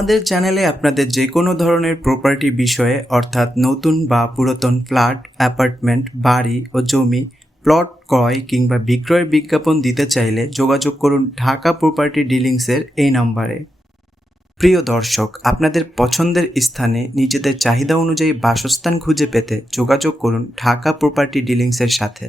আমাদের চ্যানেলে আপনাদের যে কোনো ধরনের প্রপার্টি বিষয়ে অর্থাৎ নতুন বা পুরাতন ফ্ল্যাট, অ্যাপার্টমেন্ট, বাড়ি ও জমি, প্লট ক্রয় কিংবা বিক্রয়ের বিজ্ঞাপন দিতে চাইলে যোগাযোগ করুন ঢাকা প্রপার্টি ডিলিংসের এই নম্বরে। প্রিয় দর্শক, আপনাদের পছন্দের স্থানে নিজেদের চাহিদা অনুযায়ী বাসস্থান খুঁজে পেতে যোগাযোগ করুন ঢাকা প্রপার্টি ডিলিংসের সাথে।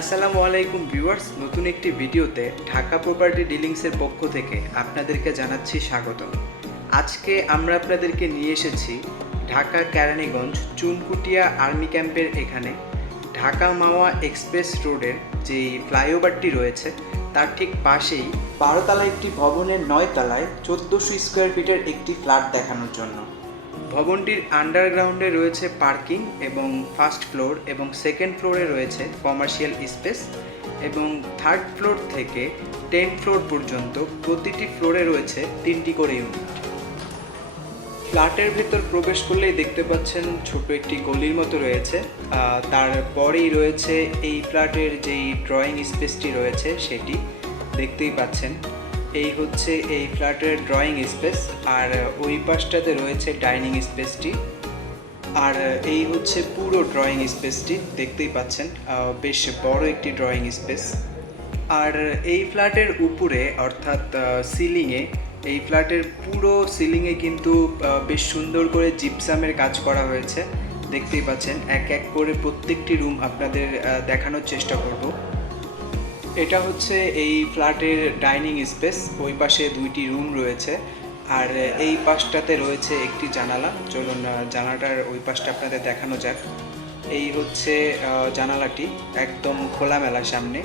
আসসালামু আলাইকুম ভিউয়ার্স, নতুন একটি ভিডিওতে ঢাকা প্রপার্টি ডিলিংসের পক্ষ থেকে আপনাদেরকে জানাচ্ছি স্বাগতম। আজকে আমরা আপনাদেরকে নিয়ে এসেছি ঢাকা কেরানীগঞ্জ চুনকুটিয়া আর্মি ক্যাম্পের এখানে ঢাকা মাওয়া এক্সপ্রেস রোডের যে ফ্লাইওভারটি রয়েছে তার ঠিক পাশেই 12 তলা একটি ভবনের 9 তলায় 1400 স্কোয়ার ফিটের একটি ফ্ল্যাট দেখানোর জন্য। ভবনটির আন্ডারগ্রাউন্ডে রয়েছে পার্কিং এবং ফার্স্ট ফ্লোর এবং সেকেন্ড ফ্লোরে রয়েছে কমার্শিয়াল স্পেস এবং থার্ড ফ্লোর থেকে 10 ফ্লোর পর্যন্ত প্রতিটি ফ্লোরে রয়েছে 3টি করে ইউনিট। ফ্ল্যাটের ভেতর প্রবেশ করলেই দেখতে পাচ্ছেন ছোট একটি গলির মতো রয়েছে, তারপরেই রয়েছে এই ফ্ল্যাটের যেই ড্রয়িং স্পেসটি রয়েছে সেটি দেখতেই পাচ্ছেন। এই হচ্ছে এই ফ্ল্যাটের ড্রয়িং স্পেস, আর ওই পাশটাতে রয়েছে ডাইনিং স্পেসটি, আর এই হচ্ছে পুরো ড্রয়িং স্পেসটি দেখতেই পাচ্ছেন, বেশ বড় একটি ড্রয়িং স্পেস। আর এই ফ্ল্যাটের উপরে অর্থাৎ সিলিংয়ে, এই ফ্ল্যাটের পুরো সিলিংয়ে কিন্তু বেশ সুন্দর করে জিপসামের কাজ করা হয়েছে দেখতেই পাচ্ছেন। এক এক করে প্রত্যেকটি রুম আপনাদের দেখানোর চেষ্টা করব। এটা হচ্ছে এই ফ্ল্যাটের ডাইনিং স্পেস, ওই পাশে 2টি রুম রয়েছে আর এই পাশটাতে রয়েছে একটি জানালা। চলুন জানালাটার ওই পাশটা আপনাদের দেখানো যাক। এই হচ্ছে জানালাটি, একদম খোলামেলা সামনে,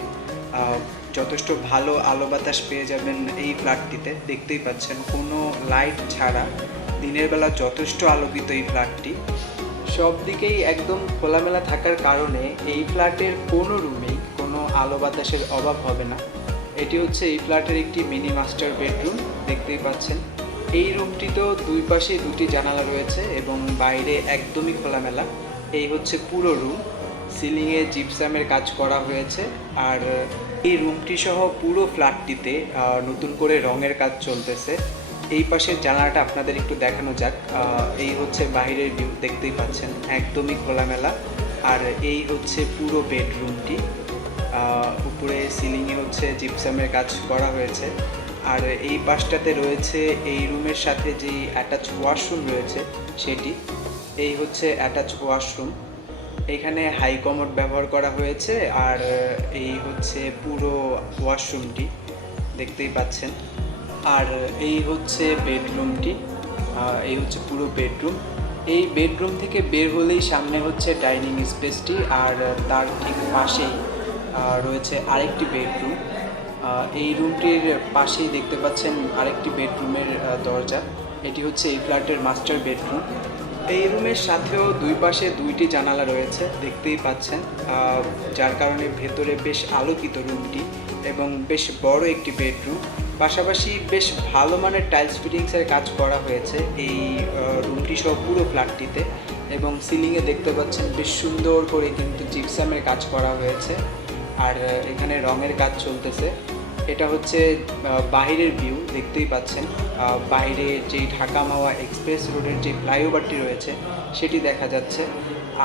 যথেষ্ট ভালো আলো বাতাস পেয়ে যাবেন এই ফ্ল্যাটটিতে। দেখতেই পাচ্ছেন কোনো লাইট ছাড়া দিনের বেলা যথেষ্ট আলোকিত এই ফ্ল্যাটটি। সব দিকেই একদম খোলামেলা থাকার কারণে এই ফ্ল্যাটের কোনো রুমেই কোনো আলো বাতাসের অভাব হবে না। এটি হচ্ছে এই ফ্ল্যাটের একটি মিনি মাস্টার বেডরুম দেখতেই পাচ্ছেন। এই রুমটিতেও দুই পাশে 2টি জানালা রয়েছে এবং বাইরে একদমই খোলামেলা। এই হচ্ছে পুরো রুম, সিলিংয়ে জিপসামের কাজ করা হয়েছে আর এই রুমটি সহ পুরো ফ্ল্যাটটিতে নতুন করে রঙের কাজ চলতেছে। এই পাশের জানালাটা আপনাদের একটু দেখানো যাক। এই হচ্ছে বাইরের ভিউ দেখতেই পাচ্ছেন, একদমই খোলামেলা। আর এই হচ্ছে পুরো বেডরুমটি, উপরে সিলিংয়ে হচ্ছে জিপসামের কাজ করা হয়েছে। আর এই পাশটাতে রয়েছে এই রুমের সাথে যেই অ্যাটাচ ওয়াশরুম রয়েছে সেটি। এই হচ্ছে অ্যাটাচ ওয়াশরুম, এখানে হাই কমোড ব্যবহার করা হয়েছে। আর এই হচ্ছে পুরো ওয়াশরুমটি দেখতেই পাচ্ছেন। আর এই হচ্ছে বেডরুমটি, এই হচ্ছে পুরো বেডরুম। এই বেডরুম থেকে বের হলেই সামনে হচ্ছে ডাইনিং স্পেসটি, আর তার ঠিক পাশেই রয়েছে আরেকটি বেডরুম। এই রুমটির পাশেই দেখতে পাচ্ছেন আরেকটি বেডরুমের দরজা। এটি হচ্ছে এই ফ্ল্যাটের মাস্টার বেডরুম। এই রুমের সাথেও দুই পাশে 2টি জানালা রয়েছে দেখতেই পাচ্ছেন, যার কারণে ভেতরে বেশ আলোকিত রুমটি এবং বেশ বড় একটি বেডরুম। পাশাপাশি বেশ ভালো মানের টাইলস ফিটিংসের কাজ করা হয়েছে এই রুমটি সহ পুরো ফ্ল্যাটটিতে, এবং সিলিংয়ে দেখতে পাচ্ছেন বেশ সুন্দর করে কিন্তু জিপসামের কাজ করা হয়েছে আর এখানে রঙের কাজ চলতেছে। এটা হচ্ছে বাইরের ভিউ দেখতেই পাচ্ছেন, বাইরে যেই ঢাকা মাওয়া এক্সপ্রেস রোডের যে ফ্লাইওভারটি রয়েছে সেটি দেখা যাচ্ছে।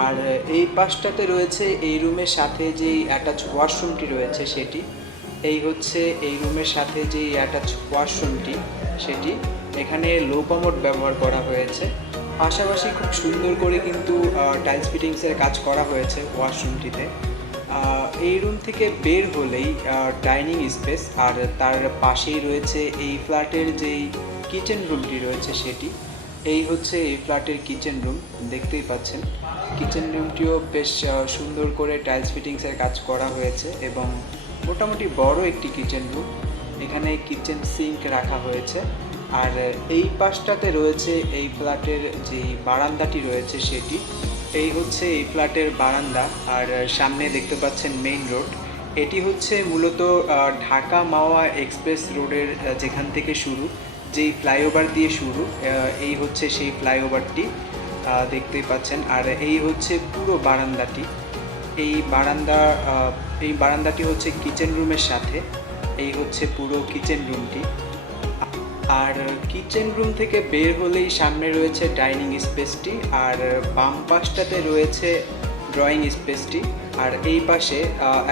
আর এই পাশটাতে রয়েছে এই রুমের সাথে যেই অ্যাটাচ ওয়াশরুমটি রয়েছে সেটি। এই হচ্ছে এই রুমের সাথে যেই অ্যাটাচ ওয়াশরুমটি সেটি, এখানে লো কমোড ব্যবহার করা হয়েছে। পাশাপাশি খুব সুন্দর করে কিন্তু টাইলস ফিটিংসের কাজ করা হয়েছে ওয়াশরুমটিতে। এই রুম থেকে বের হলেই ডাইনিং স্পেস, আর তার পাশেই রয়েছে এই ফ্ল্যাটের যেই কিচেন রুমটি রয়েছে সেটি। এই হচ্ছে এই ফ্ল্যাটের কিচেন রুম দেখতেই পাচ্ছেন। কিচেন রুমটিও বেশ সুন্দর করে টাইলস ফিটিংসের কাজ করা হয়েছে এবং মোটামুটি বড় একটি কিচেন রুম। এখানে কিচেন সিঙ্ক রাখা হয়েছে। আর এই পাশটাতে রয়েছে এই ফ্ল্যাটের যেই বারান্দাটি রয়েছে সেটি। এই হচ্ছে এই ফ্ল্যাটের বারান্দা, আর সামনে দেখতে পাচ্ছেন মেইন রোড। এটি হচ্ছে মূলত ঢাকা মাওয়া এক্সপ্রেস রোডের যেখান থেকে শুরু, যেই ফ্লাইওভার দিয়ে শুরু, এই হচ্ছে সেই ফ্লাইওভারটি, দেখতেই পাচ্ছেন। আর এই হচ্ছে পুরো বারান্দাটি। এই বারান্দাটি হচ্ছে কিচেন রুমের সাথে। এই হচ্ছে পুরো কিচেন রুমটি। আর কিচেন রুম থেকে বের হলেই সামনে রয়েছে ডাইনিং স্পেসটি, আর বাম পাশটাতে রয়েছে ড্রয়িং স্পেসটি। আর এই পাশে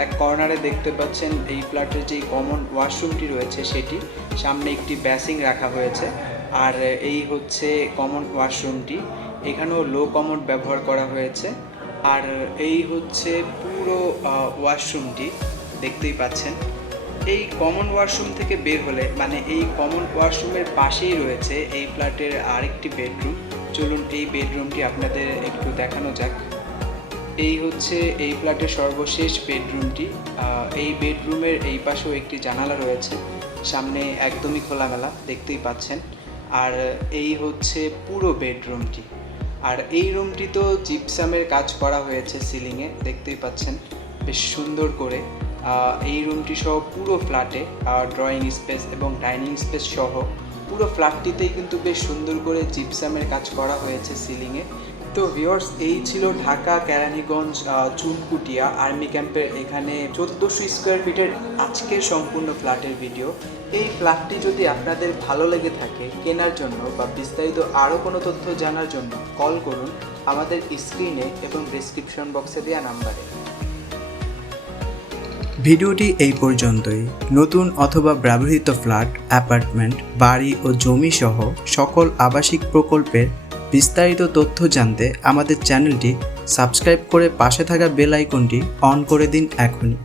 এক কর্নারে দেখতে পাচ্ছেন এই ফ্ল্যাটের যেই কমন ওয়াশরুমটি রয়েছে সেটি, সামনে একটি বেসিন রাখা হয়েছে। আর এই হচ্ছে কমন ওয়াশরুমটি, এখানেও লো কমোড ব্যবহার করা হয়েছে। আর এই হচ্ছে পুরো ওয়াশরুমটি, দেখতেই পাচ্ছেন। এই কমন ওয়াশরুম থেকে বের হলে, মানে এই কমন ওয়াশরুমের পাশেই রয়েছে এই ফ্ল্যাটের আরেকটি বেডরুম। চলুন এই বেডরুমটি আপনাদের একটু দেখানো যাক। এই হচ্ছে এই ফ্ল্যাটের সর্বশেষ বেডরুমটি। এই বেডরুমের এই পাশেও একটি জানালা রয়েছে, সামনে একদমই খোলামেলা, দেখতেই পাচ্ছেন। আর এই হচ্ছে পুরো বেডরুমটি। আর এই রুমটিতেও জিপসামের কাজ করা হয়েছে সিলিংয়ে, দেখতেই পাচ্ছেন বেশ সুন্দর করে। এই রুমটি সহ পুরো ফ্ল্যাটে ড্রয়িং স্পেস এবং ডাইনিং স্পেস সহ পুরো ফ্ল্যাটটিতেই কিন্তু বেশ সুন্দর করে জিপসামের কাজ করা হয়েছে সিলিংয়ে। তো ভিউয়ার্স, এই ছিল ঢাকা কেরানীগঞ্জ চুনকুটিয়া আর্মি ক্যাম্পের এখানে 1400 স্কোয়ার ফিটের আজকের সম্পূর্ণ ফ্ল্যাটের ভিডিও। এই ফ্ল্যাটটি যদি আপনাদের ভালো লেগে থাকে কেনার জন্য বা বিস্তারিত আরও কোনো তথ্য জানার জন্য কল করুন আমাদের স্ক্রিনে এবং ডেসক্রিপশন বক্সে দেওয়া নাম্বারে। ভিডিওটি এই পর্যন্তই। নতুন অথবা ব্যবহৃত ফ্ল্যাট, অ্যাপার্টমেন্ট, বাড়ি ও জমি সহ সকল আবাসিক প্রকল্পের বিস্তারিত তথ্য জানতে আমাদের চ্যানেলটি সাবস্ক্রাইব করে পাশে থাকা বেল আইকনটি অন করে দিন এখনই।